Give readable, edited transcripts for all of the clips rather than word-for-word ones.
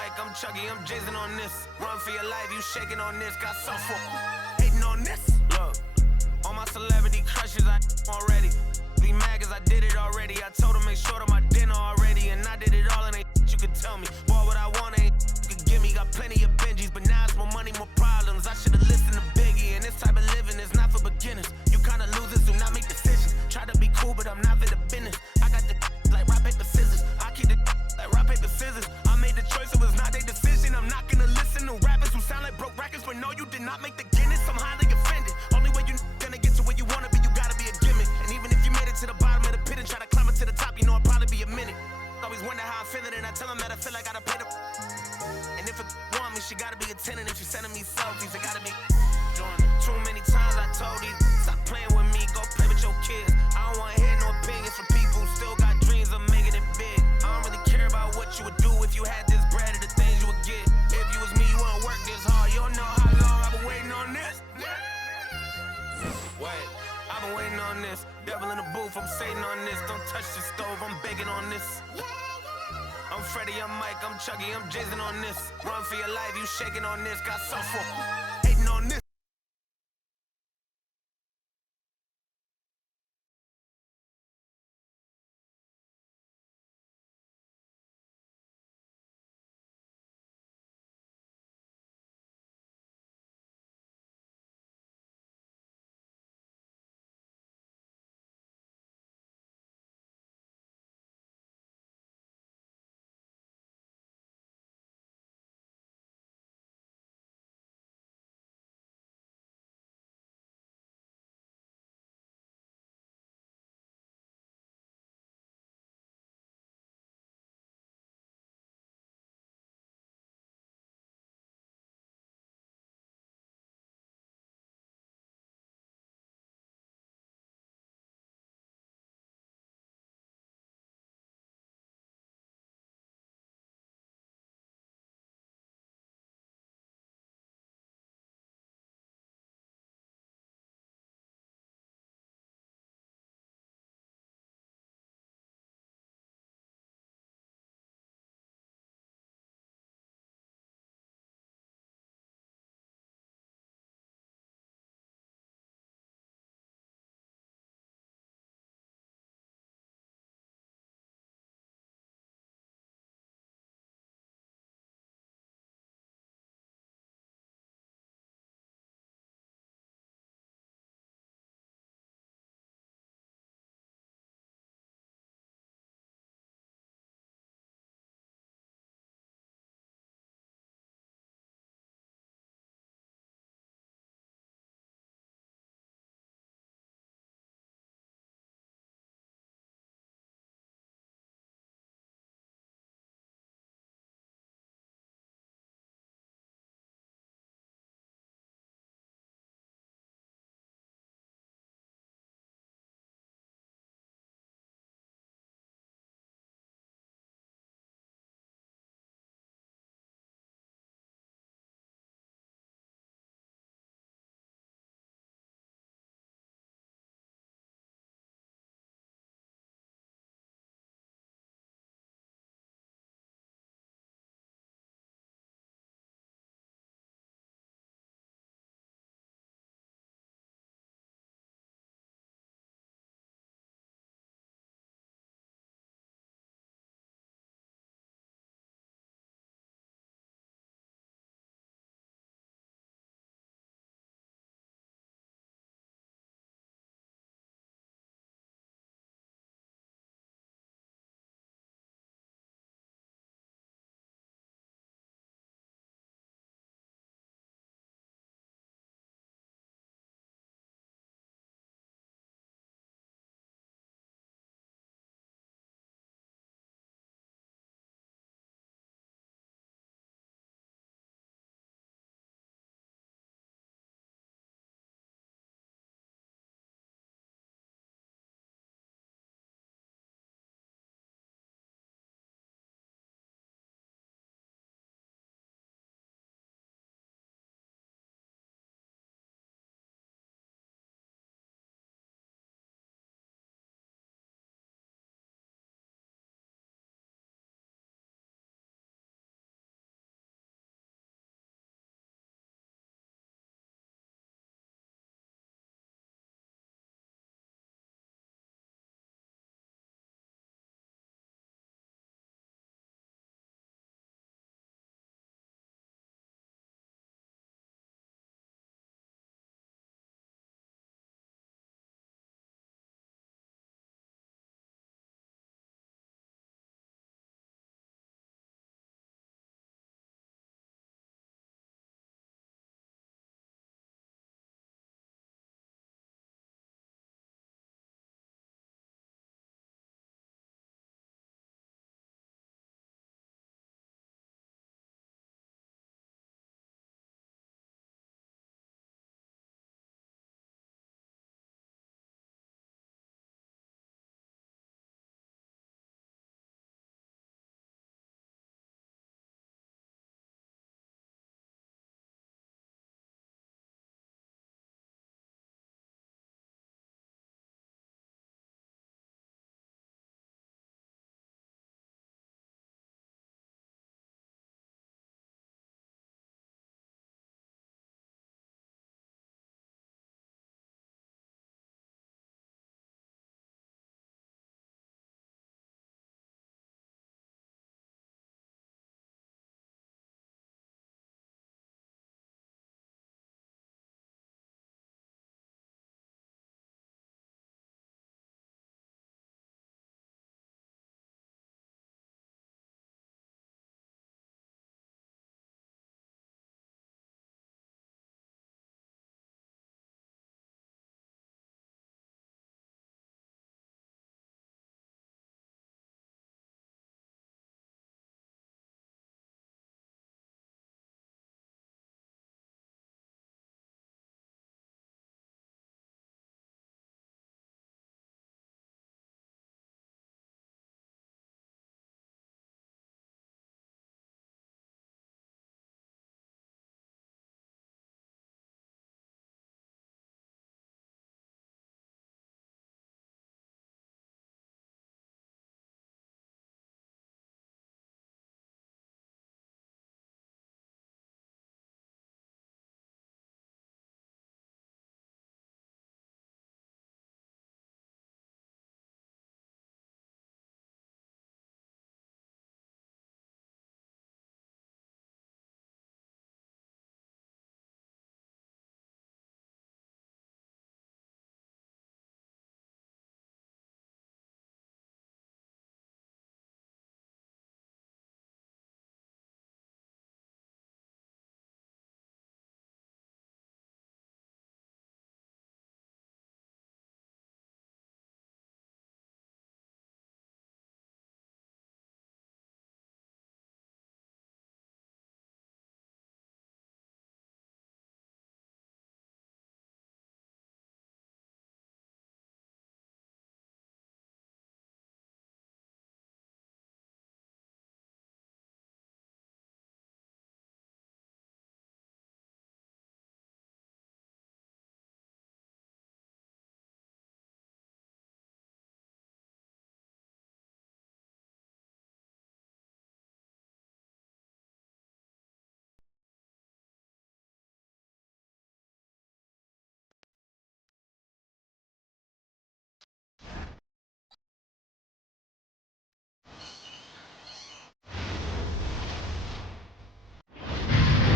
mic, I'm Chucky, I'm jizzing on this. Run for your life, you shaking on this. Got some for hating on this. Look, all my celebrity crushes, I already. Be mad cause I did it already. I told them make sure to my dinner already. And I did it all and ain't you could tell me. Boy, what I want ain't you could give me. Got plenty of Benjis, but now it's more money, more problems. I should've listened to Biggie, and this type of living is not for beginners. You kinda losers, do not make decisions. Try to be cool, but I'm not for the business. I got the like rock, paper, scissors. I keep the like rock, paper, scissors. I made the choice, it was not their decision. I'm not gonna listen to rappers who sound like broke records, but no, you did not make the Guinness. I'm highly offended. Only way you gonna get to where you wanna be, you gotta be a gimmick. And even if you made it to the bottom of the pit and try to climb it to the top, you know it'll probably be a minute. Always wonder how I'm feeling, and I tell them that I feel like I gotta pay the. And if it want me, she gotta be attending. If she sending me selfies, it gotta be joining. Too many times I told these, stop playing with me, go play with your kids. I don't wanna hear no opinions from people who still got dreams of making it big. I don't really care about what you would do if you had this bread or the things you would get. If you was me, you wouldn't work this hard. You don't know how long I've been waiting on this. Wait, I've been waiting on this. Devil in the booth, I'm Satan on this. Don't touch the stove, I'm begging on this. I'm Freddy, I'm Mike, I'm Chucky, I'm jizzing on this. Run for your life, you shaking on this. Got some for hating on this.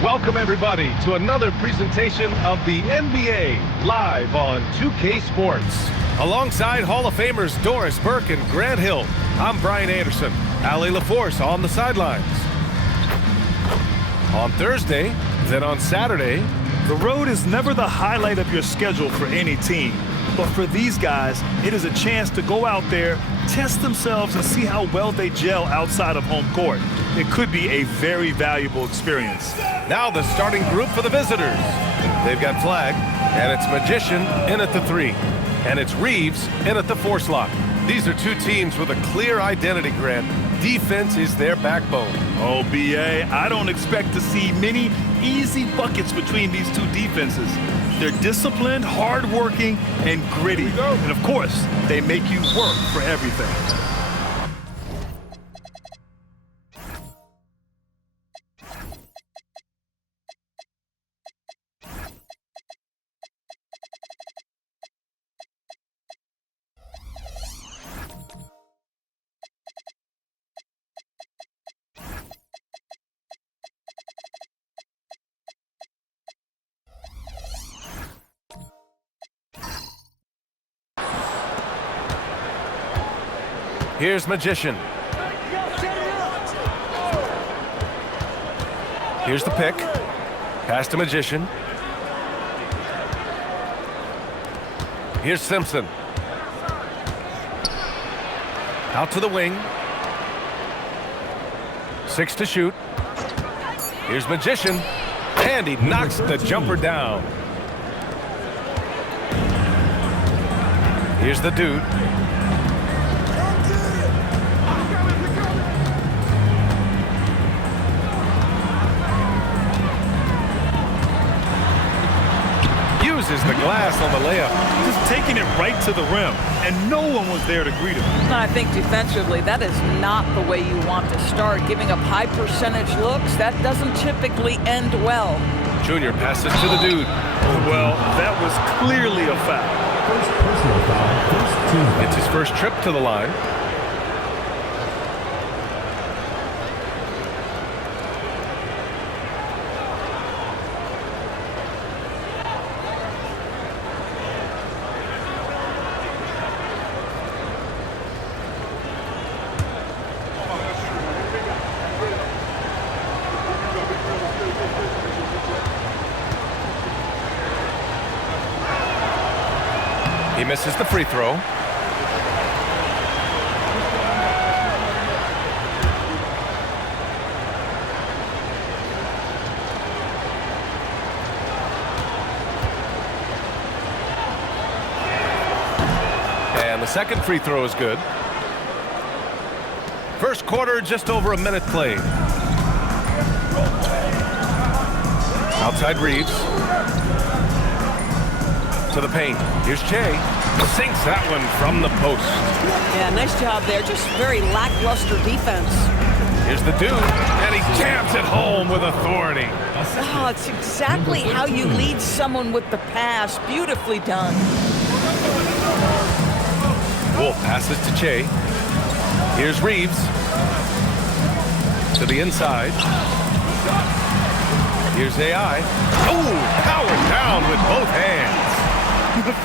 Welcome everybody to another presentation of the NBA live on 2K Sports. Alongside Hall of Famers Doris Burke and Grant Hill, I'm Brian Anderson. Allie LaForce on the sidelines. On Thursday, then on Saturday. The road is never the highlight of your schedule for any team. But for these guys, it is a chance to go out there, test themselves, and see how well they gel outside of home court. It could be a very valuable experience. Now the starting group for the visitors. They've got Flag, and it's Magician in at the 3. And it's Reeves in at the 4 slot. These are two teams with a clear identity, Grant. Defense is their backbone. Oh, BA, I don't expect to see many easy buckets between these two defenses. They're disciplined, hardworking, and gritty. And of course, they make you work for everything. Here's Magician. Here's the pick. Pass to Magician. Here's Simpson. Out to the wing. 6 to shoot. Here's Magician. And he knocks the jumper down. Here's the dude. Uses the glass on the layup. Just taking it right to the rim, and no one was there to greet him. I think defensively, that is not the way you want to start. Giving up high percentage looks, that doesn't typically end well. Junior passes to the dude. Well, that was clearly a foul. First personal foul, first team foul. It's his first trip to the line. He misses the free throw. And the second free throw is good. First quarter, just over a minute played. Outside Reeves. To the paint. Here's Che. Sinks that one from the post. Yeah, nice job there. Just very lackluster defense. Here's the dude, and he jams it home with authority. Oh, it's exactly how you lead someone with the pass. Beautifully done. Wolf passes to Che. Here's Reeves. To the inside. Here's AI. Oh, powered down with both hands.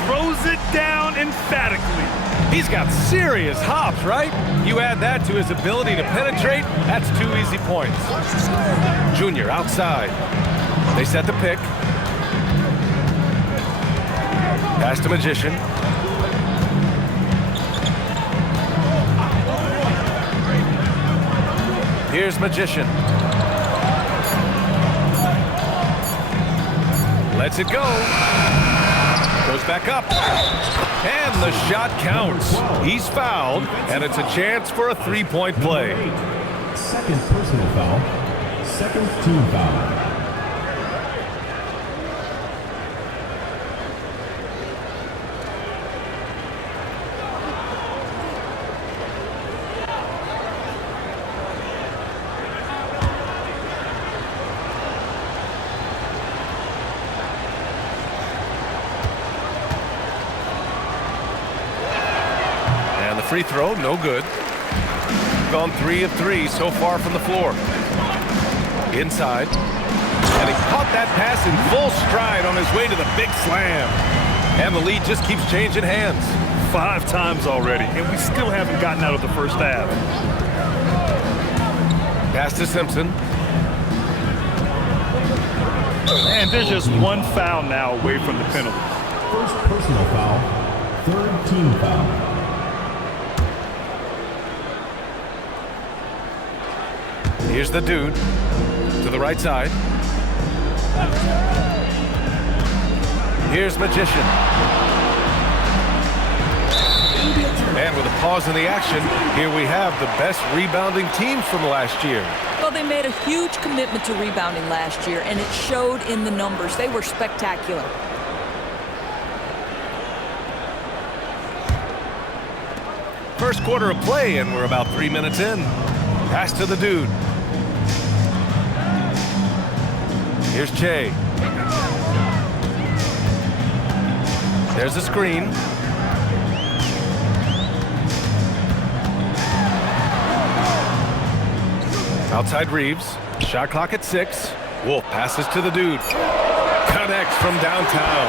Throws it down emphatically. He's got serious hops, right? You add that to his ability to penetrate, that's 2 easy points. Junior outside. They set the pick. Pass to Magician. Here's Magician. Lets it go. Goes back up. And the shot counts. He's fouled, and it's a chance for a 3-point play. Second personal foul, second team foul. Free throw, no good. Gone 3 of 3 so far from the floor. Inside. And And he caught that pass in full stride on his way to the big slam. And the lead just keeps changing hands. 5 times already, and we still haven't gotten out of the first half. Pass to Simpson. And there's just 1 foul now away from the penalty. First personal foul. Third team foul. Here's the dude to the right side. Here's Magician. And with a pause in the action, here we have the best rebounding team from last year. Well, they made a huge commitment to rebounding last year, and it showed in the numbers. They were spectacular. First quarter of play, and we're about 3 minutes in. Pass to the dude. Here's Che. There's a screen. Outside Reeves. Shot clock at 6. Wolf passes to the dude. Connects from downtown.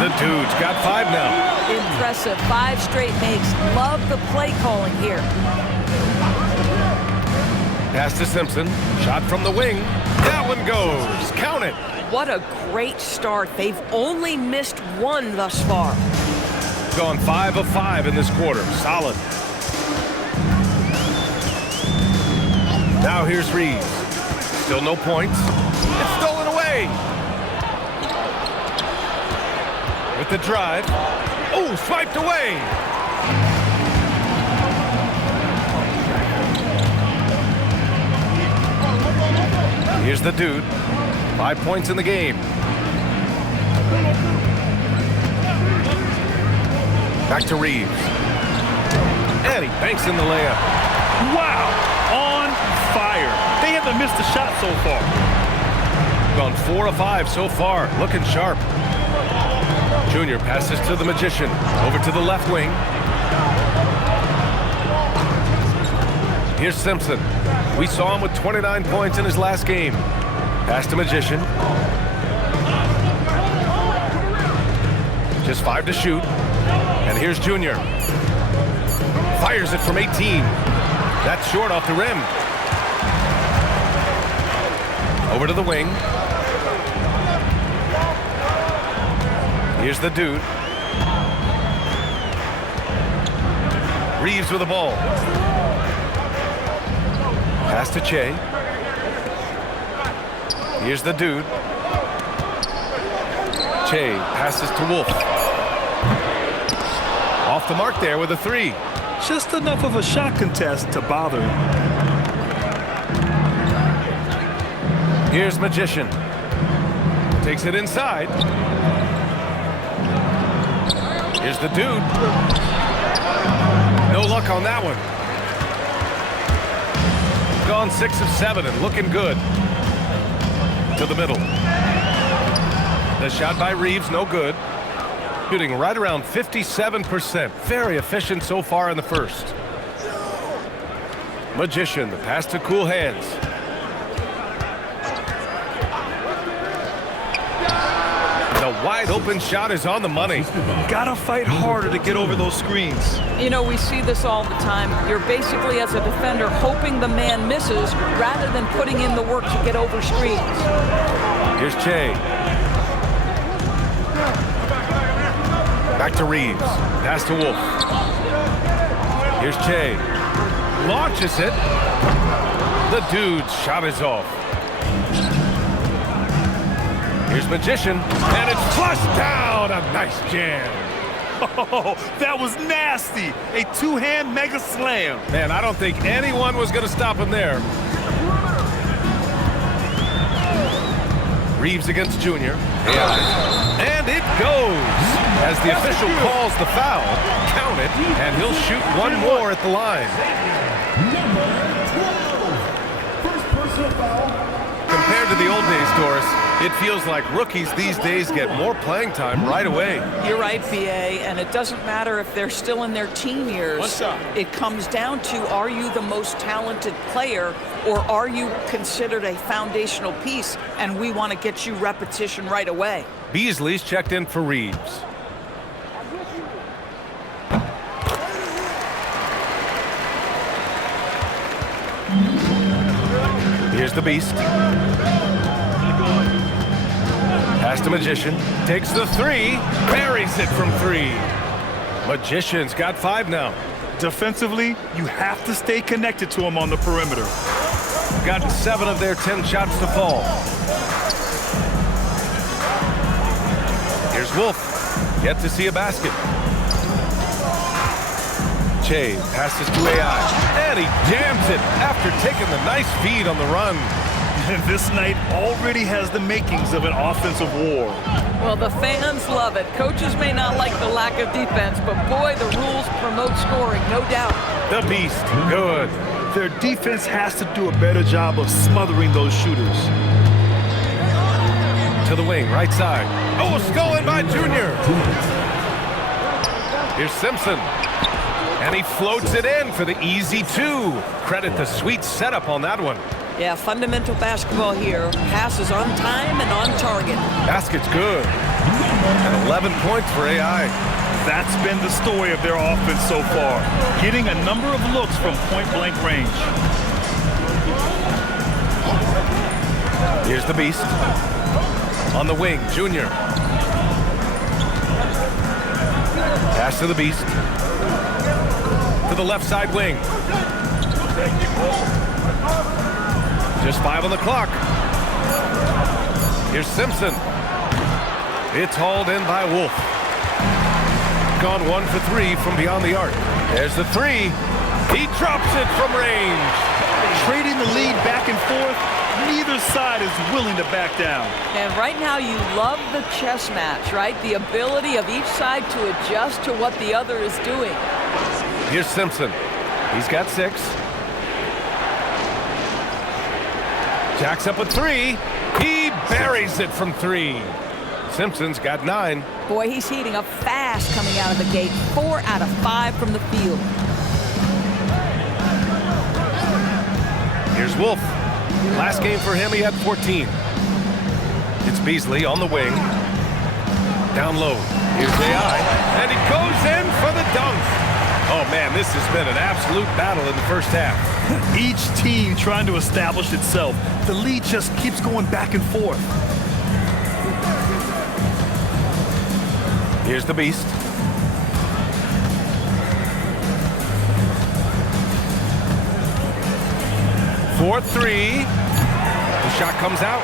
The dude's got 5 now. Impressive. 5 straight makes. Love the play calling here. Pass to Simpson. Shot from the wing. That one goes. Count it. What a great start. They've only missed 1 thus far. Gone 5 of 5 in this quarter. Solid. Now here's Reeves. Still no points. It's stolen away. With the drive. Oh, swiped away. Here's the dude. 5 points in the game. Back to Reeves. And he banks in the layup. Wow, on fire. They haven't missed a shot so far. Gone 4 of 5 so far. Looking sharp. Junior passes to the Magician. Over to the left wing. Here's Simpson. We saw him with 29 points in his last game. Pass to Magician. Just 5 to shoot. And here's Junior. Fires it from 18. That's short off the rim. Over to the wing. Here's the dude. Reeves with the ball. Pass to Che. Here's the dude. Che passes to Wolf. Off the mark there with a 3. Just enough of a shot contest to bother him. Here's Magician. Takes it inside. Here's the dude. No luck on that one. Gone 6 of 7 and looking good. To the middle. The shot by Reeves, no good. Shooting right around 57%. Very efficient so far in the first. Magician, the pass to Cool Hands. The wide open shot is on the money. Gotta fight harder to get over those screens. You know, we see this all the time. You're basically, as a defender, hoping the man misses rather than putting in the work to get over screens. Here's Che. Back to Reeves. Pass to Wolf. Here's Che. Launches it. The dude's shot is off. Here's Magician. And it's flushed down. A nice jam. Oh, that was nasty. A 2-hand mega slam. Man, I don't think anyone was going to stop him there. Reeves against Junior. And it goes. As the official calls the foul, count it, and he'll shoot 1 more at the line. Number 12. First personal foul. Compared to the old days, Doris, It feels like rookies these days get more playing time right away. You're right, BA, and it doesn't matter if they're still in their teen years. It comes down to, are you the most talented player, or are you considered a foundational piece, and we want to get you repetition right away. Beasley's checked in for Reeves. Here's the Beast. Pass to Magician. Takes the three. Buries it from three. Magician's got 5 now. Defensively, you have to stay connected to him on the perimeter. Gotten 7 of their 10 shots to fall. Here's Wolf. Yet to see a basket. Che passes to AI, and he jams it after taking the nice feed on the run. This night already has the makings of an offensive war. Well, the fans love it. Coaches may not like the lack of defense, but boy, the rules promote scoring, no doubt. The Beast, good. Their defense has to do a better job of smothering those shooters. To the wing, right side. Oh, stolen by Junior. Here's Simpson. And he floats it in for the easy 2. Credit the sweet setup on that one. Yeah, fundamental basketball here. Passes on time and on target. Basket's good. And 11 points for AI. That's been the story of their offense so far. Getting a number of looks from point-blank range. Here's the Beast. On the wing, Junior. Pass to the Beast. To the left side wing. Just 5 on the clock. Here's Simpson. It's hauled in by Wolf. Gone 1 for 3 from beyond the arc. There's the 3. He drops it from range. Trading the lead back and forth, neither side is willing to back down. And right now you love the chess match, right? The ability of each side to adjust to what the other is doing. Here's Simpson. He's got 6. Jacks up a 3. He buries it from 3. Simpson's got 9. Boy, he's heating up fast coming out of the gate. 4 out of 5 from the field. Here's Wolf. Last game for him, he had 14. It's Beasley on the wing. Down low. Here's AI. And he goes in for the dunk. Oh, man, this has been an absolute battle in the first half. Each team trying to establish itself. The lead just keeps going back and forth. Here's the Beast. For 3. The shot comes out.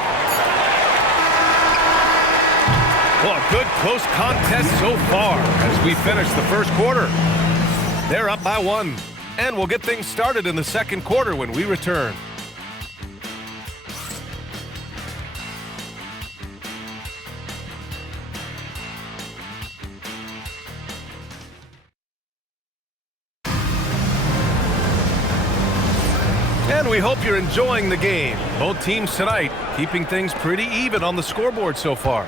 Well, a good close contest so far as we finish the first quarter. They're up by 1. And we'll get things started in the second quarter when we return. And we hope you're enjoying the game. Both teams tonight keeping things pretty even on the scoreboard so far.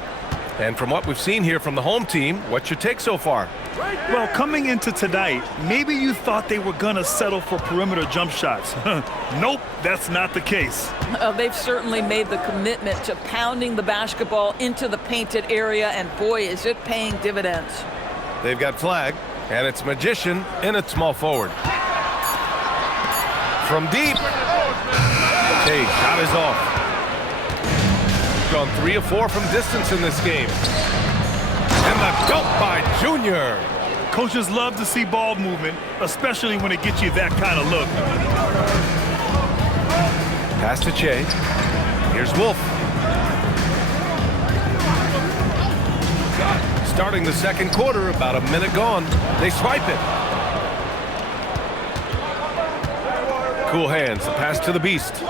And from what we've seen here from the home team, what's your take so far? Well, coming into tonight, maybe you thought they were going to settle for perimeter jump shots. Nope, that's not the case. They've certainly made the commitment to pounding the basketball into the painted area, and boy, is it paying dividends. They've got flag, and it's Magician in at small forward. From deep. Hey, shot is off. Gone 3 of 4 from distance in this game. And the dunk by Junior. Coaches love to see ball movement, especially when it gets you that kind of look. Pass to Che. Here's Wolf. Starting the second quarter, about a minute gone. They swipe it. Cool hands, the pass to the Beast.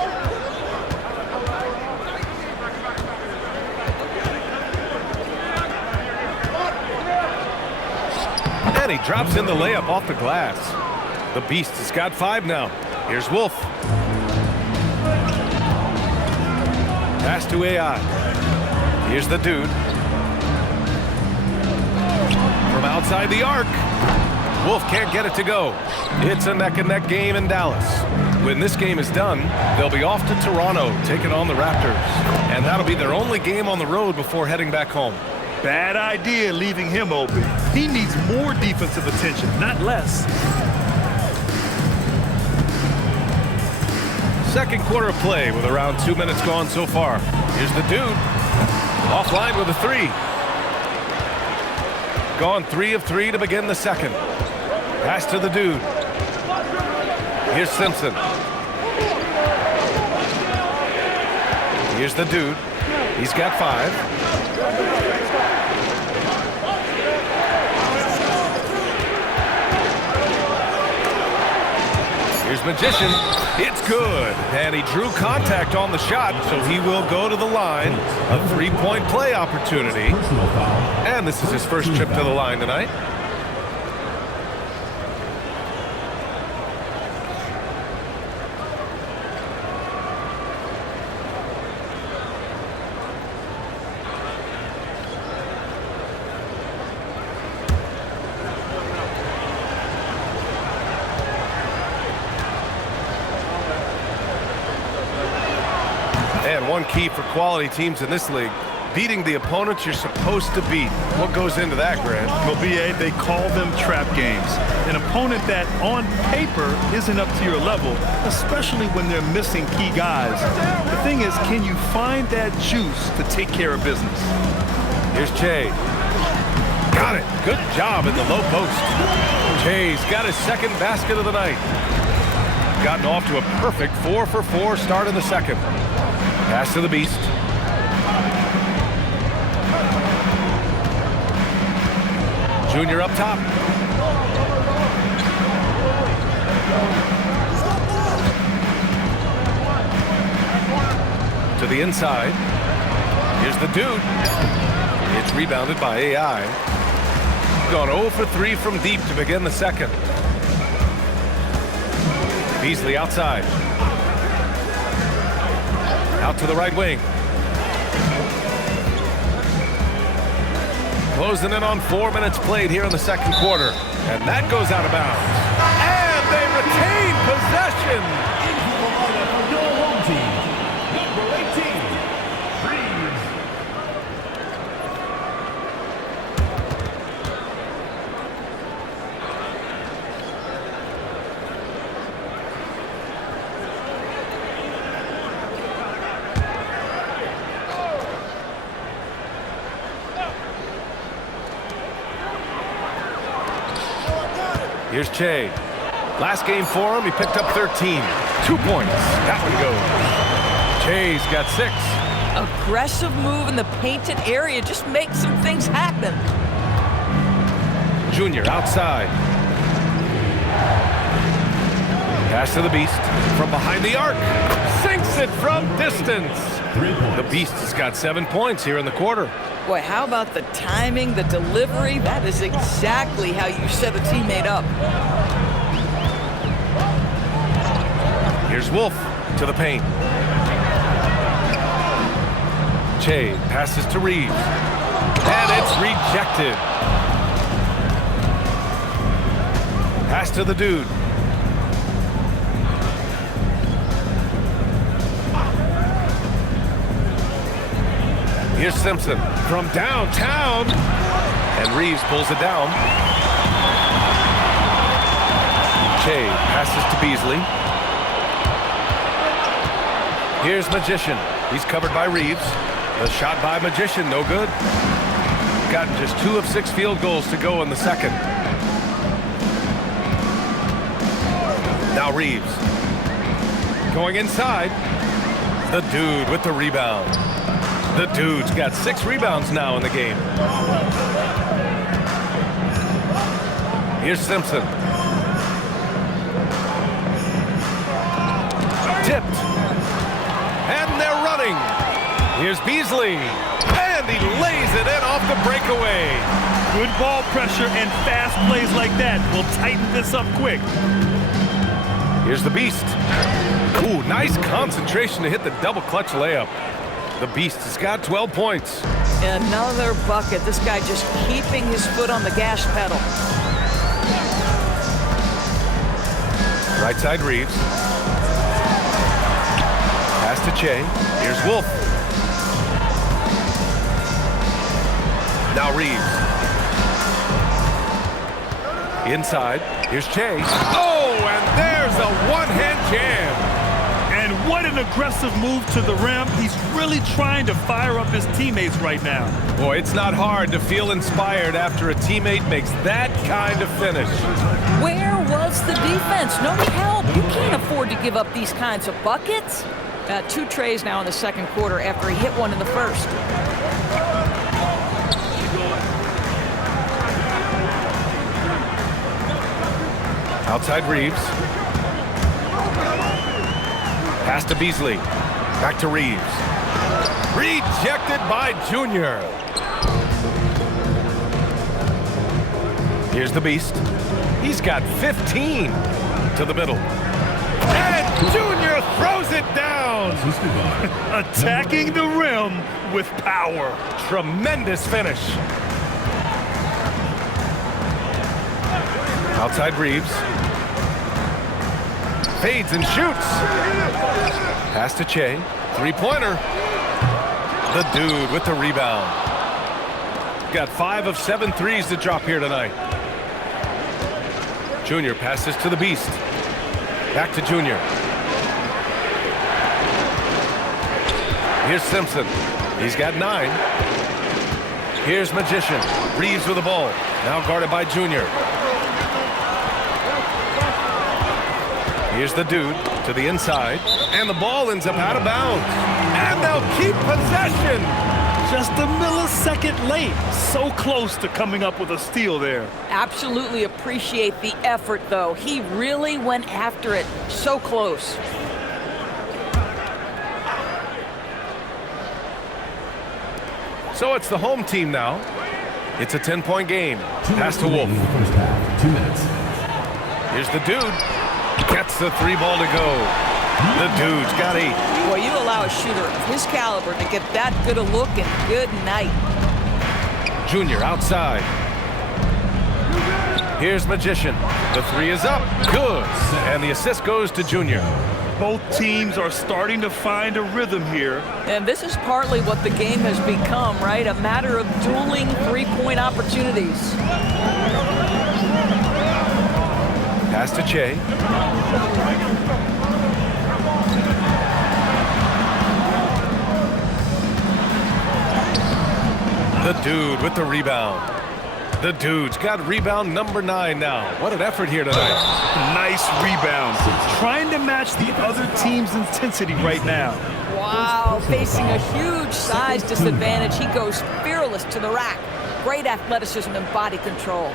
And he drops in the layup off the glass. The Beast has got 5 now. Here's Wolf. Pass to AI. Here's the dude. From outside the arc. Wolf can't get it to go. It's a neck-and-neck game in Dallas. When this game is done, they'll be off to Toronto, taking on the Raptors. And that'll be their only game on the road before heading back home. Bad idea leaving him open. He needs more defensive attention, not less. Second quarter of play with around 2 minutes gone so far. Here's the dude. Offline with a three. Gone 3 of 3 to begin the second. Pass to the dude. Here's Simpson. Here's the dude. He's got 5. Here's Magician. It's good. And he drew contact on the shot, so he will go to the line. A 3-point play opportunity. Personal foul. And this is his first trip to the line tonight. And one key for quality teams in this league, beating the opponents you're supposed to beat. What goes into that, Grant? Well, BA, they call them trap games. An opponent that, on paper, isn't up to your level, especially when they're missing key guys. The thing is, can you find that juice to take care of business? Here's Che. Got it. Good job in the low post. Che's got his second basket of the night. Gotten off to a perfect 4 for 4 start in the second. Pass to the Beast. Junior up top. To the inside. Here's the dude. It's rebounded by AI. Gone 0 for 3 from deep to begin the second. Beasley outside. Out to the right wing. Closing in on 4 minutes played here in the second quarter. And that goes out of bounds. And they retain possession. Your home team, number 18, Reeves. Here's Che. Last game for him, he picked up 13. 2 points. That one goes. Che's got 6. Aggressive move in the painted area. Just make some things happen. Junior outside. Pass to the Beast. From behind the arc. Sinks it from distance. 3 points. The Beast has got 7 points here in the quarter. Boy, how about the timing, the delivery? That is exactly how you set a teammate up. Here's Wolf to the paint. Che passes to Reeves. And it's rejected. Pass to the dude. Here's Simpson from downtown. And Reeves pulls it down. Che passes to Beasley. Here's Magician. He's covered by Reeves. The shot by Magician, no good. Gotten just 2 of 6 field goals to go in the second. Now Reeves. Going inside. The dude with the rebound. The dude's got 6 rebounds now in the game. Here's Simpson. Tipped. And they're running. Here's Beasley. And he lays it in off the breakaway. Good ball pressure and fast plays like that will tighten this up quick. Here's the Beast. Ooh, nice concentration to hit the double clutch layup. The Beast has got 12 points. Another bucket. This guy just keeping his foot on the gas pedal. Right side Reeves. Pass to Che. Here's Wolf. Now Reeves. Inside. Here's Che. Oh, and there's a one-hand jam. And what an aggressive move to the rim. He's really trying to fire up his teammates right now. Boy, it's not hard to feel inspired after a teammate makes that kind of finish. Where was the defense? No help. You can't afford to give up these kinds of buckets. 2 trays now in the second quarter after he hit one in the first. Outside Reeves. Pass to Beasley. Back to Reeves. Rejected by Junior. Here's the Beast. He's got 15 to the middle. And Junior throws it down. Attacking the rim with power. Tremendous finish. Outside Reeves. Fades and shoots. Pass to Che. Three-pointer. The dude with the rebound. Got 5 of 7 threes to drop here tonight. Junior passes to the Beast. Back to Junior. Here's Simpson. He's got 9. Here's Magician. Reeves with the ball. Now guarded by Junior. Here's the dude to the inside, and the ball ends up out of bounds. And they'll keep possession. Just a millisecond late. So close to coming up with a steal there. Absolutely appreciate the effort, though. He really went after it. So close. So it's the home team now. It's a 10-point game. Pass to Wolf. First half, 2 minutes. Here's the dude. Gets the 3 ball to go. The dude's got 8. Boy, you allow a shooter of his caliber to get that good a look, and good night. Junior outside. Here's Magician. The 3 is up. Good. And the assist goes to Junior. Both teams are starting to find a rhythm here. And this is partly what the game has become, right? A matter of dueling 3-point opportunities. Pass to Che. The dude with the rebound. The dude's got rebound number 9 now. What an effort here tonight. Nice rebound. Trying to match the other team's intensity right now. Wow, facing a huge size disadvantage. He goes fearless to the rack. Great athleticism and body control.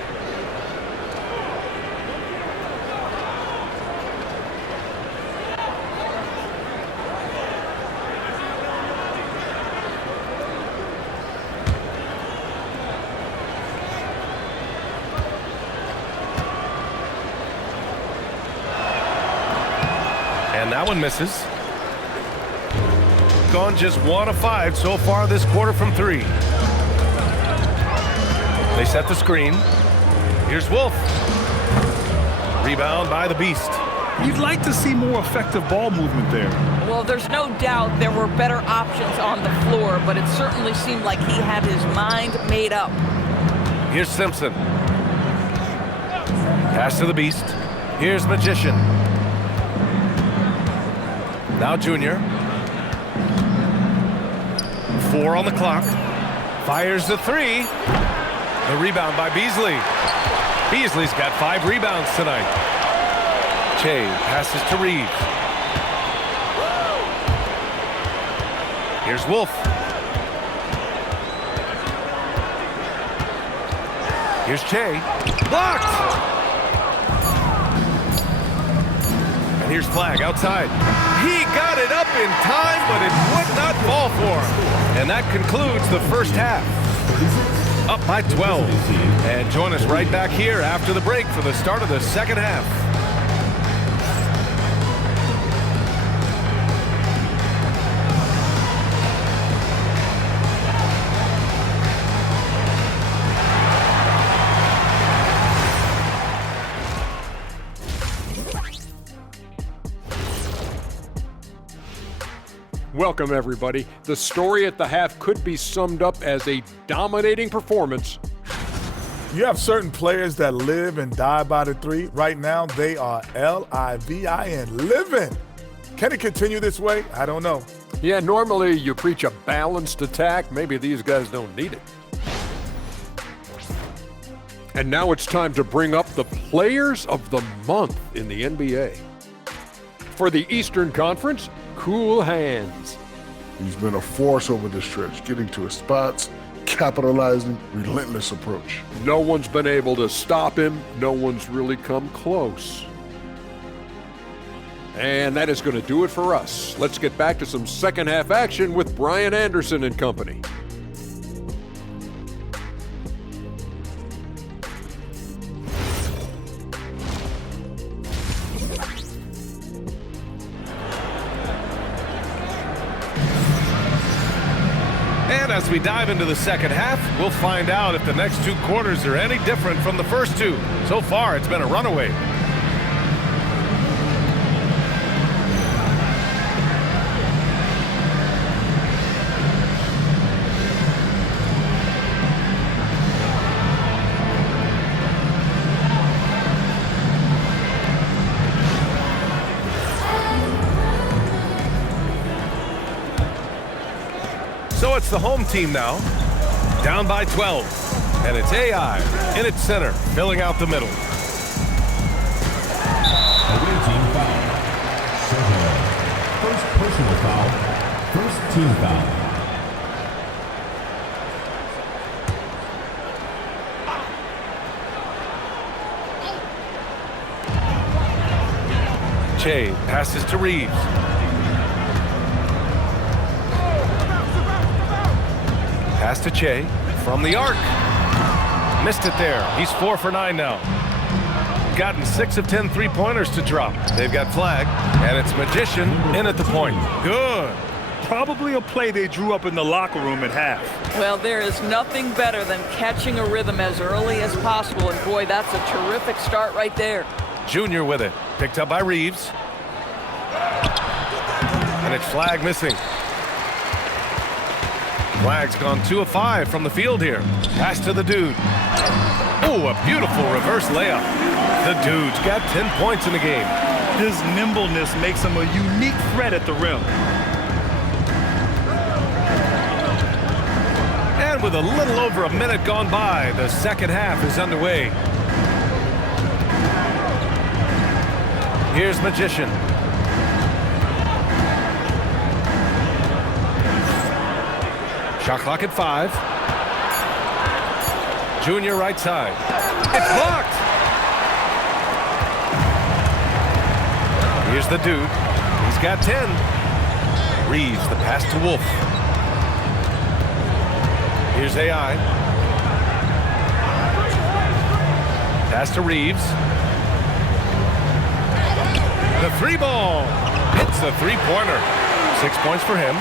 And that one misses. Gone just 1 of 5 so far this quarter from 3. They set the screen. Here's Wolf. Rebound by the Beast. You'd like to see more effective ball movement there. Well, there's no doubt there were better options on the floor, but it certainly seemed like he had his mind made up. Here's Simpson. Pass to the Beast. Here's Magician. Now Junior. 4 on the clock. Fires the 3. The rebound by Beasley. Beasley's got 5 rebounds tonight. Che passes to Reeves. Here's Wolf. Here's Che. Blocked! And here's Flag outside. He got it up in time, but it would not fall for him. And that concludes the first half. Up by 12. And join us right back here after the break for the start of the second half. Welcome, everybody. The story at the half could be summed up as a dominating performance. You have certain players that live and die by the three. Right now, they are L-I-V-I-N, living. Can it continue this way? I don't know. Yeah, normally you preach a balanced attack. Maybe these guys don't need it. And now it's time to bring up the Players of the Month in the NBA. For the Eastern Conference, Cool Hands. He's been a force over the stretch, getting to his spots, capitalizing, relentless approach. No one's been able to stop him. No one's really come close. And that is going to do it for us. Let's get back to some second half action with Brian Anderson and company. And as we dive into the second half, we'll find out if the next two quarters are any different from the first two. So far, it's been a runaway. So it's the home team now, down by 12. And it's AI in its center, filling out the middle. Away team foul. Second row. First personal foul. First team foul. Che passes to Reeves. Pass to Che from the arc. Missed it there. He's 4 for 9 now. Gotten 6 of 10 three-pointers to drop. They've got flag, and it's Magician in at the point. Good. Probably a play they drew up in the locker room at half. Well, there is nothing better than catching a rhythm as early as possible, and boy, that's a terrific start right there. Junior with it. Picked up by Reeves. And it's flag missing. Flag's gone 2 of 5 from the field here. Pass to the dude. Oh, a beautiful reverse layup. The dude's got 10 points in the game. His nimbleness makes him a unique threat at the rim. And with a little over a minute gone by, the second half is underway. Here's Magician. Shot clock at 5. Junior right side. It's blocked. Here's the dude. He's got 10. Reeves, the pass to Wolf. Here's AI. Pass to Reeves. The three ball. Hits the three-pointer. 6 points for him.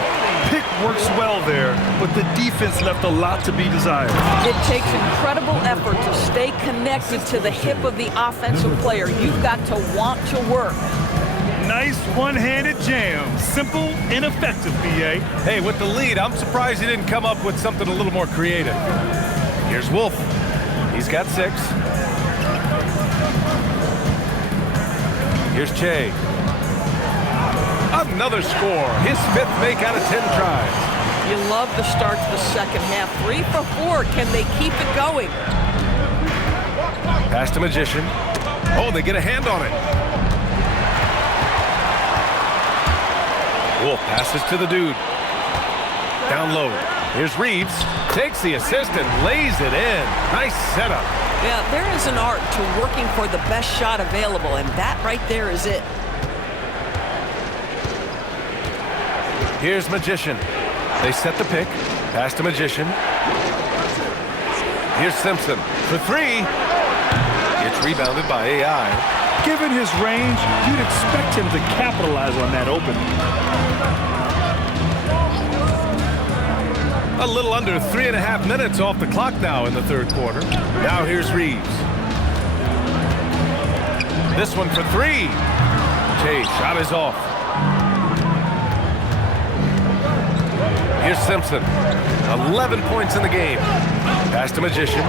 Pick works well there, but the defense left a lot to be desired. It takes incredible effort to stay connected to the hip of the offensive player. You've got to want to work. Nice one-handed jam. Simple and effective, BA. Hey, with the lead, I'm surprised he didn't come up with something a little more creative. Here's Wolf. He's got 6. Here's Che. Another score. His 5th make out of 10 tries. You love the start to the second half. 3 for 4. Can they keep it going? Pass to Magician. Oh, they get a hand on it. Wolf passes to the dude. Down low. Here's Reeves. Takes the assist and lays it in. Nice setup. Yeah, there is an art to working for the best shot available, and that right there is it. Here's Magician. They set the pick. Pass to Magician. Here's Simpson for 3. It's rebounded by AI. Given his range, you'd expect him to capitalize on that opening. A little under 3.5 minutes off the clock now in the third quarter. Now here's Reeves. This one for 3. Che, shot is off. Here's Simpson. 11 points in the game. Pass to Magician.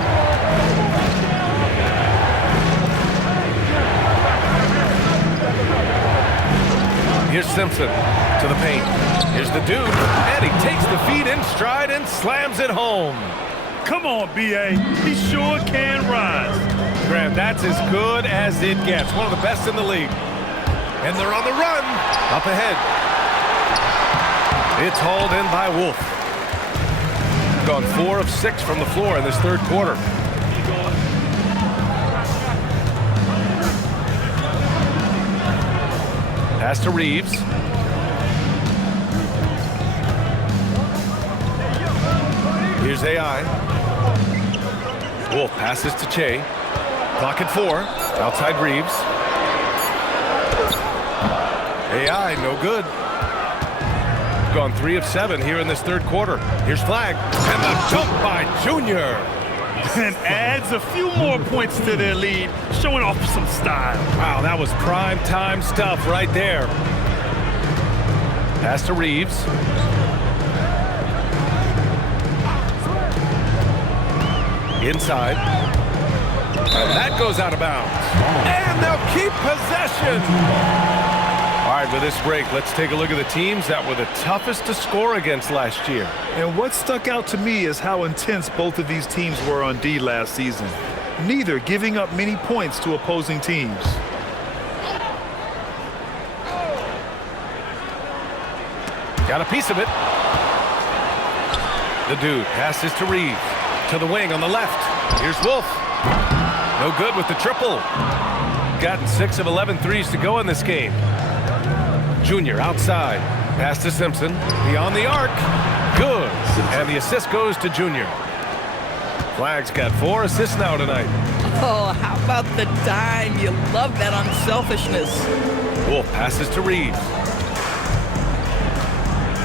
Here's Simpson to the paint. Here's the dude, and he takes the feed in stride and slams it home. Come on, BA. He sure can rise. Graham, that's as good as it gets. One of the best in the league. And they're on the run. Up ahead. It's hauled in by Wolf. Gone 4 of 6 from the floor in this third quarter. Pass to Reeves. Here's AI. Wolf passes to Che. Clock at 4. Outside Reeves. AI, no good. Gone 3 of 7 here in this third quarter. Here's Flag. And the dunk by Junior. And adds a few more points to their lead, showing off some style. Wow, that was prime time stuff right there. Pass to Reeves. Inside. And that goes out of bounds. And they'll keep possession. All right, with this break, let's take a look at the teams that were the toughest to score against last year. And what stuck out to me is how intense both of these teams were on D last season, neither giving up many points to opposing teams. Got a piece of it. The dude passes to Reeves. To the wing on the left. Here's Wolf. No good with the triple. Gotten 6 of 11 threes to go in this game. Junior outside. Pass to Simpson. Beyond the arc. Good. And the assist goes to Junior. Flag's got 4 assists now tonight. Oh, how about the dime? You love that unselfishness. Wolf passes to Reeves.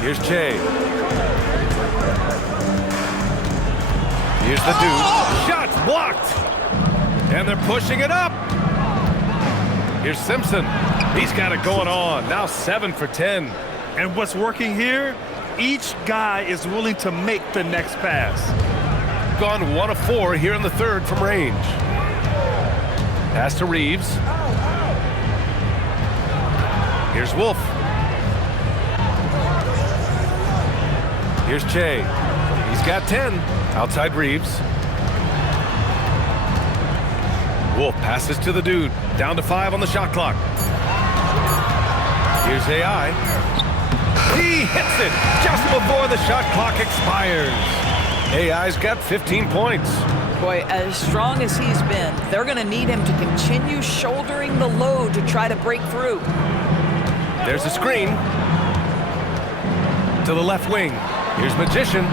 Here's Che. Here's the dude. Shots blocked. And they're pushing it up. Here's Simpson. He's got it going on. Now 7 for 10. And what's working here? Each guy is willing to make the next pass. Gone 1 of 4 here in the third from range. Pass to Reeves. Here's Wolf. Here's Che. He's got 10. Outside Reeves. Wolf passes to the dude. Down to 5 on the shot clock. Here's AI. He hits it just before the shot clock expires. AI's got 15 points. Boy, as strong as he's been, they're going to need him to continue shouldering the load to try to break through. There's a screen. To the left wing. Here's Magician.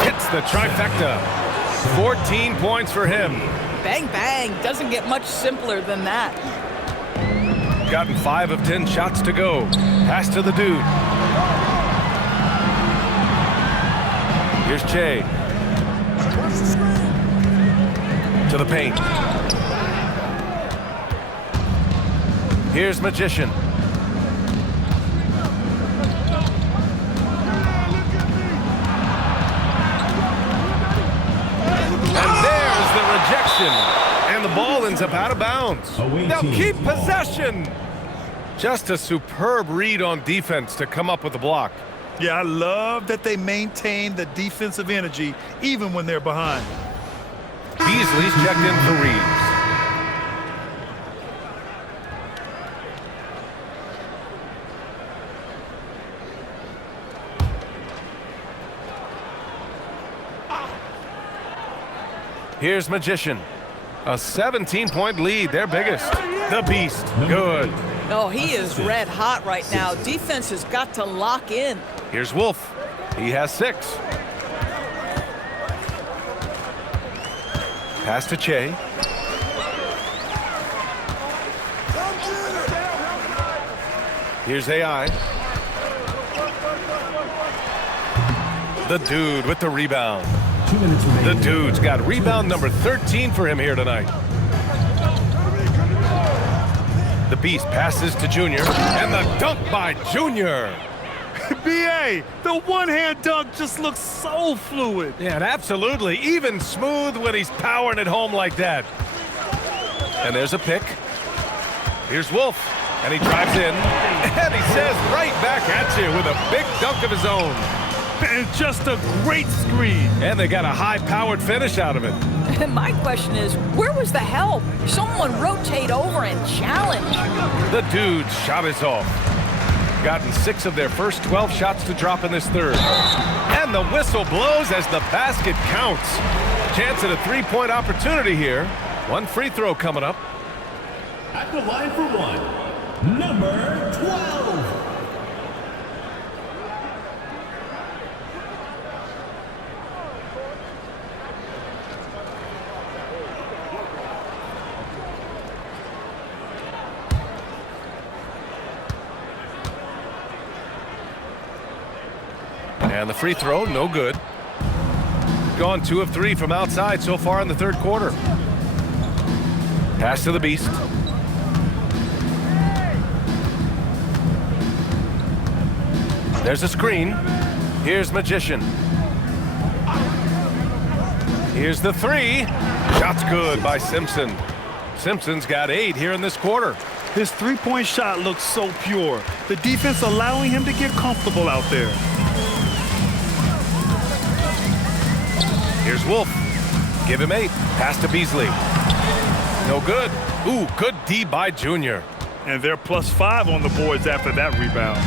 Hits the trifecta. 14 points for him. Bang, bang. Doesn't get much simpler than that. Gotten 5 of 10 shots to go. Pass to the dude. Here's Che. To the paint. Here's Magician. And the ball ends up out of bounds. They'll keep possession. Just a superb read on defense to come up with the block. Yeah, I love that they maintain the defensive energy even when they're behind. Beasley's checked in for Reeves. Here's Magician. A 17-point lead, their biggest. The Beast, good. Oh, he is red hot right now. Defense has got to lock in. Here's Wolf. He has 6. Pass to Che. Here's AI. The dude with the rebound. 2 minutes remaining. The dude's got rebound number 13 for him here tonight. The Beast passes to Junior, and the dunk by Junior. BA, the one-hand dunk just looks so fluid. Yeah, and absolutely. Even smooth when he's powering it home like that. And there's a pick. Here's Wolf. And he drives in. And he says right back at you with a big dunk of his own. And just a great screen. And they got a high-powered finish out of it. And my question is, where was the help? Someone rotate over and challenge. The dude's shot is off. Gotten 6 of their first 12 shots to drop in this third. And the whistle blows as the basket counts. Chance at a three-point opportunity here. One free throw coming up. At the line for one, number 12. And the free throw, no good. Gone 2 of 3 from outside so far in the third quarter. Pass to the Beast. There's a screen. Here's Magician. Here's the 3. Shot's good by Simpson. Simpson's got 8 here in this quarter. His three-point shot looks so pure. The defense allowing him to get comfortable out there. Here's Wolf. Give him 8. Pass to Beasley. No good. Ooh, good D by Junior. And they're +5 on the boards after that rebound.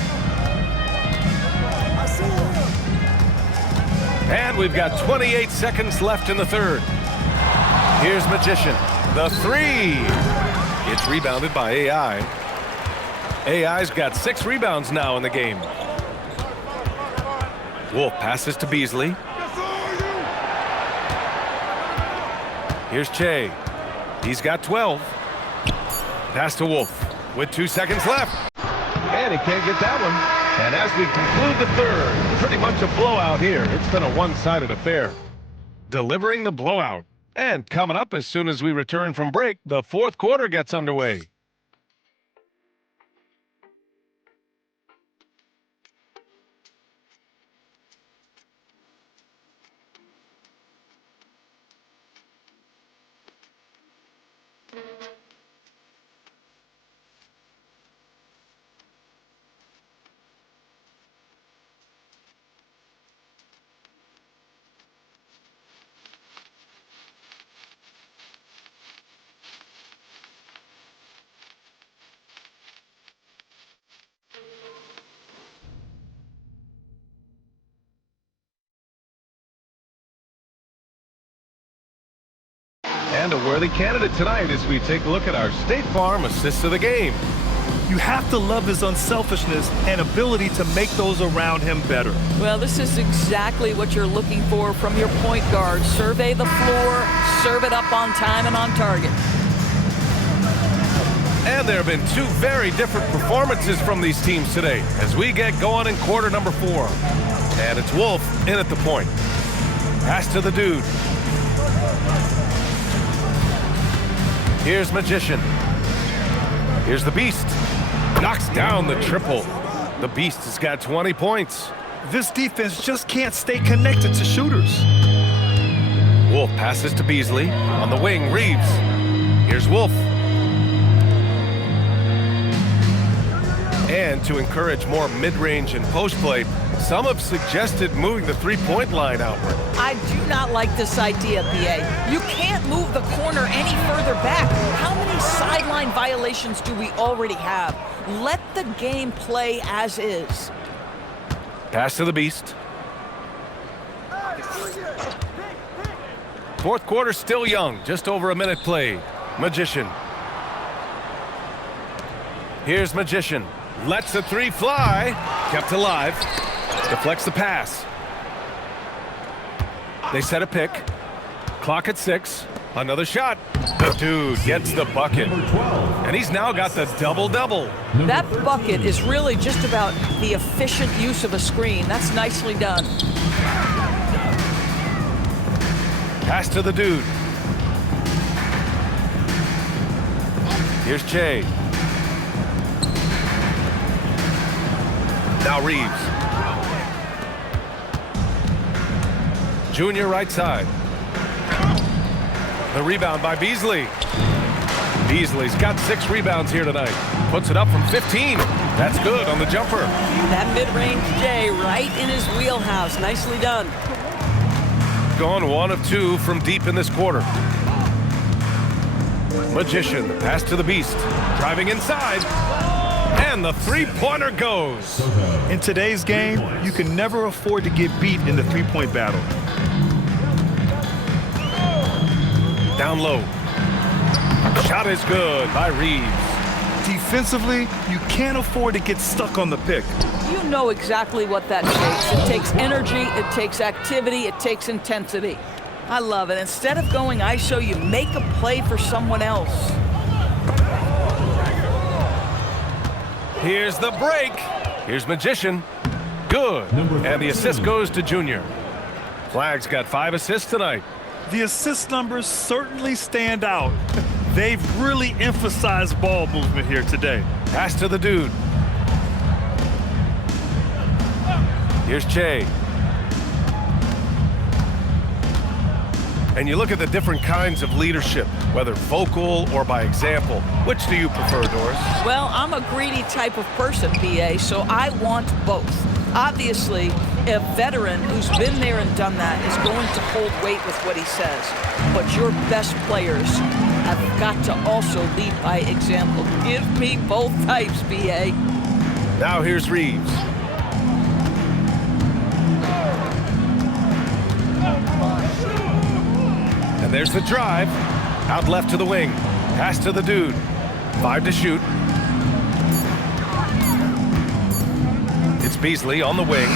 And we've got 28 seconds left in the third. Here's Magician. The 3. It's rebounded by AI. AI's got 6 rebounds now in the game. Wolf passes to Beasley. Here's Che. He's got 12. Pass to Wolf with 2 seconds left. And he can't get that one. And as we conclude the third, pretty much a blowout here. It's been a one-sided affair. Delivering the blowout. And coming up as soon as we return from break, the fourth quarter gets underway. And a worthy candidate tonight as we take a look at our State Farm assist of the game. You have to love his unselfishness and ability to make those around him better. Well, this is exactly what you're looking for from your point guard. Survey the floor, serve it up on time and on target. And there have been 2 very different performances from these teams today as we get going in quarter number 4. And it's Wolf in at the point. Pass to the dude. Here's Magician. Here's the Beast. Knocks down the triple. The Beast has got 20 points. This defense just can't stay connected to shooters. Wolf passes to Beasley. On the wing, Reeves. Here's Wolf. And to encourage more mid-range and post play, some have suggested moving the three-point line outward. I do not like this idea, BA. You can't move the corner any further back. How many sideline violations do we already have? Let the game play as is. Pass to the Beast. Fourth quarter still young, just over a minute played. Magician. Here's Magician. Lets the 3 fly. Kept alive. Deflects the pass. They set a pick. Clock at 6. Another shot. The dude gets the bucket. And he's now got the double-double. That bucket is really just about the efficient use of a screen. That's nicely done. Pass to the dude. Here's Che. Now Reeves. Junior right side. The rebound by Beasley. Beasley's got 6 rebounds here tonight. Puts it up from 15. That's good on the jumper. That mid-range J right in his wheelhouse. Nicely done. Gone 1 of 2 from deep in this quarter. Magician, pass to the Beast. Driving inside. And the three-pointer goes. In today's game, you can never afford to get beat in the three-point battle. Down low. Shot is good by Reeves. Defensively, you can't afford to get stuck on the pick. You know exactly what that takes. It takes energy, it takes activity, it takes intensity. I love it. Instead of going ISO, you make a play for someone else. Here's the break. Here's Magician. Good. And the assist goes to Junior. Flagg's got 5 assists tonight. The assist numbers certainly stand out. They've really emphasized ball movement here today. Pass to the dude. Here's Che. And you look at the different kinds of leadership, whether vocal or by example. Which do you prefer, Doris? Well, I'm a greedy type of person, BA, so I want both. Obviously, a veteran who's been there and done that is going to hold weight with what he says. But your best players have got to also lead by example. Give me both types, BA. Now here's Reeves. And there's the drive. Out left to the wing. Pass to the dude. 5 to shoot. It's Beasley on the wing.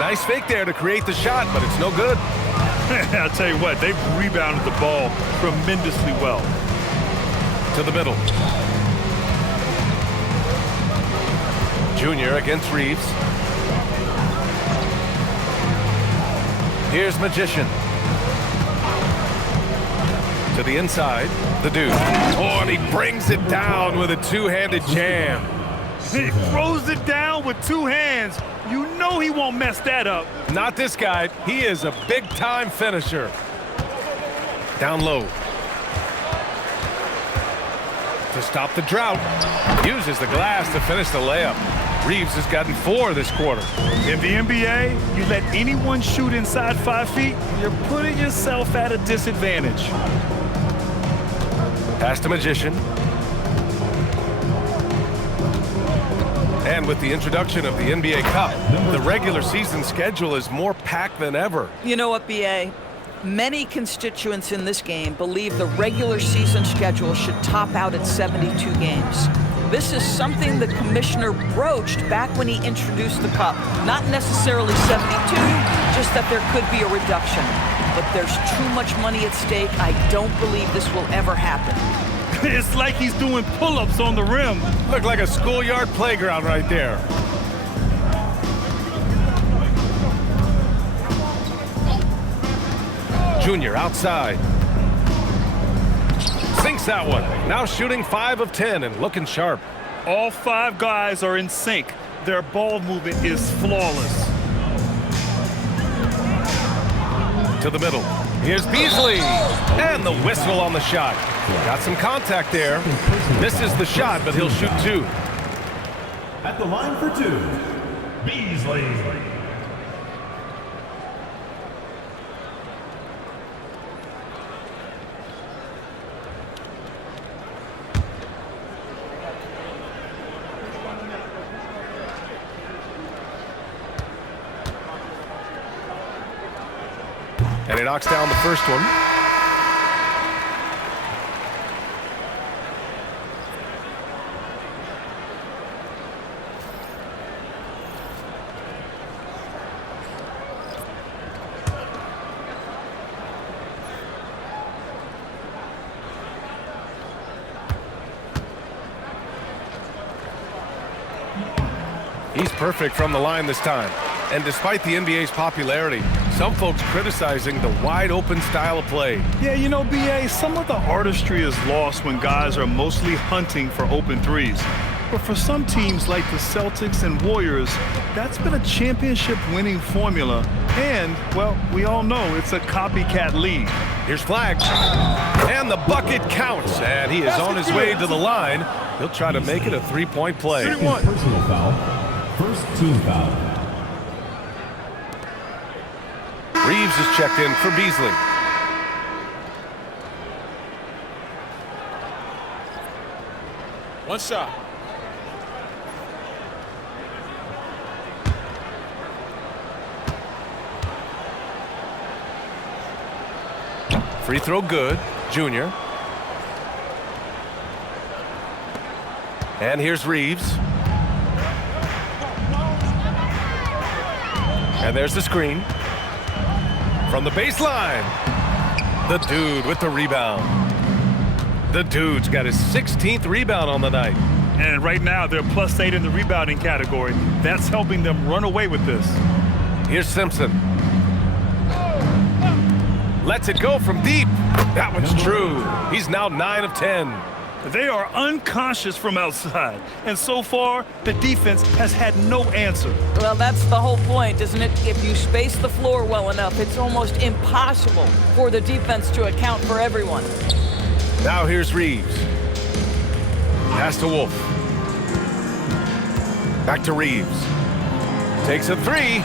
Nice fake there to create the shot, but it's no good. I'll tell you what, they've rebounded the ball tremendously well. To the middle. Junior against Reeves. Here's Magician. To the inside, the dude. Oh, and he brings it down with a two-handed jam. He throws it down with 2 hands. You know he won't mess that up. Not this guy. He is a big-time finisher. Down low. To stop the drought. Uses the glass to finish the layup. Reeves has gotten 4 this quarter. In the NBA, you let anyone shoot inside 5 feet, you're putting yourself at a disadvantage. Pass to Magician. And with the introduction of the NBA Cup, the regular season schedule is more packed than ever. You know what, BA? Many constituents in this game believe the regular season schedule should top out at 72 games. This is something the commissioner broached back when he introduced the Cup. Not necessarily 72, just that there could be a reduction. But there's too much money at stake. I don't believe this will ever happen. It's like he's doing pull-ups on the rim. Looked like a schoolyard playground right there. Junior outside. Sinks that one. Now shooting 5 of 10 and looking sharp. All 5 guys are in sync. Their ball movement is flawless. To the middle. Here's Beasley. And the whistle on the shot. Got some contact there. Misses the shot, but he'll shoot 2. At the line for 2, Beasley. And he knocks down the first one. He's perfect from the line this time. And despite the NBA's popularity, some folks criticizing the wide-open style of play. Yeah, you know, BA, some of the artistry is lost when guys are mostly hunting for open threes. But for some teams like the Celtics and Warriors, that's been a championship-winning formula. And, well, we all know it's a copycat league. Here's Flag. And the bucket counts. And he is on his way to the line. He'll try to make it a three-point play. Personal foul. First team foul. Reeves is checked in for Beasley. One shot. Free throw good. Junior. And here's Reeves. And there's the screen. From the baseline. The dude with the rebound. The dude's got his 16th rebound on the night. And right now, they're +8 in the rebounding category. That's helping them run away with this. Here's Simpson. Lets it go from deep. That one's true. He's now 9 of 10. They are unconscious from outside. And so far, the defense has had no answer. Well, that's the whole point, isn't it? If you space the floor well enough, it's almost impossible for the defense to account for everyone. Now here's Reeves. Pass to Wolf. Back to Reeves. Takes a three.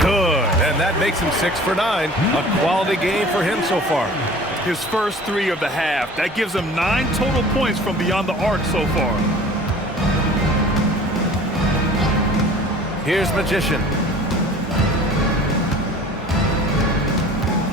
Good. And that makes him 6 for 9. A quality game for him so far. His first 3 of the half. That gives him 9 total points from beyond the arc so far. Here's Magician.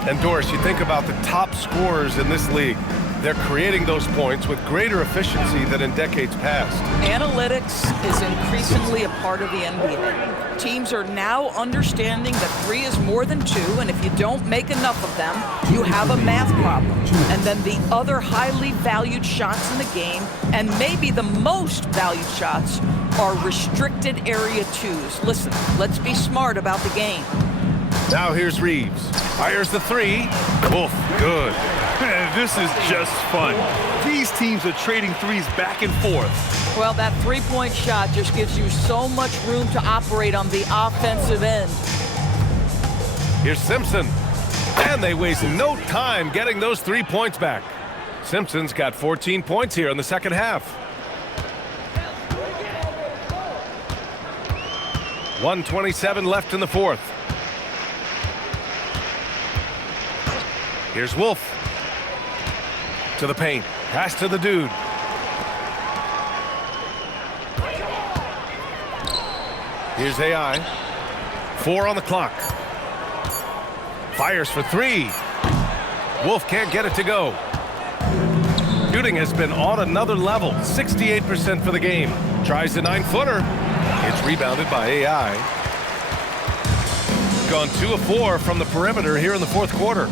And Doris, you think about the top scorers in this league. They're creating those points with greater efficiency than in decades past. Analytics is increasingly a part of the NBA. Teams are now understanding that 3 is more than 2, and if you don't make enough of them, you have a math problem. And then the other highly valued shots in the game, and maybe the most valued shots, are restricted area 2s. Listen, let's be smart about the game. Now here's Reeves. Fires the 3. Wolf, good. This is just fun. These teams are trading threes back and forth. Well, that three-point shot just gives you so much room to operate on the offensive end. Here's Simpson. And they waste no time getting those 3 points back. Simpson's got 14 points here in the second half. 1:27 left in the fourth. Here's Wolf. To the paint. Pass to the dude. Here's AI. 4 on the clock. Fires for 3. Wolf can't get it to go. Shooting has been on another level. 68% for the game. Tries the 9-footer. It's rebounded by AI. Gone 2 of 4 from the perimeter here in the fourth quarter.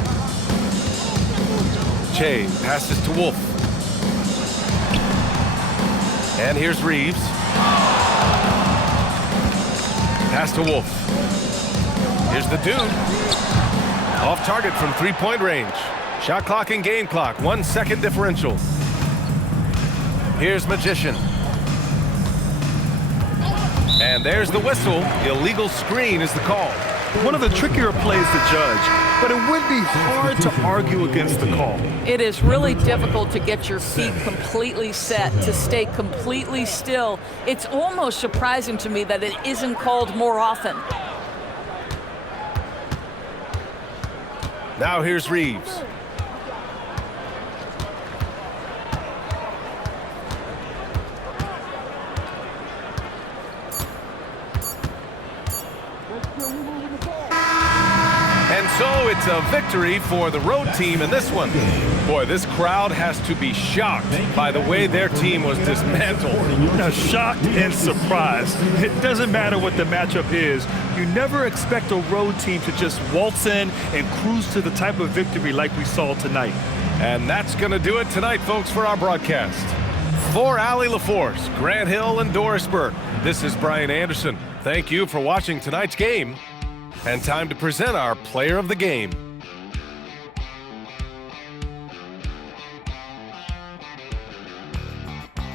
Che passes to Wolf. And here's Reeves. Pass to Wolf. Here's the dude. Off target from 3-point range. Shot clock and game clock. 1 second differential. Here's Magician. And there's the whistle. Illegal screen is the call. One of the trickier plays to judge, but it would be hard to argue against the call. It is really difficult to get your feet completely set, to stay completely still. It's almost surprising to me that it isn't called more often. Now here's Reeves. And so it's a victory for the road team in this one. Boy, this crowd has to be shocked by the way their team was dismantled. Now, shocked and surprised. It doesn't matter what the matchup is. You never expect a road team to just waltz in and cruise to the type of victory like we saw tonight. And that's going to do it tonight, folks, for our broadcast. For Allie LaForce, Grant Hill, and Doris Burke, this is Brian Anderson. Thank you for watching tonight's game. And time to present our player of the game.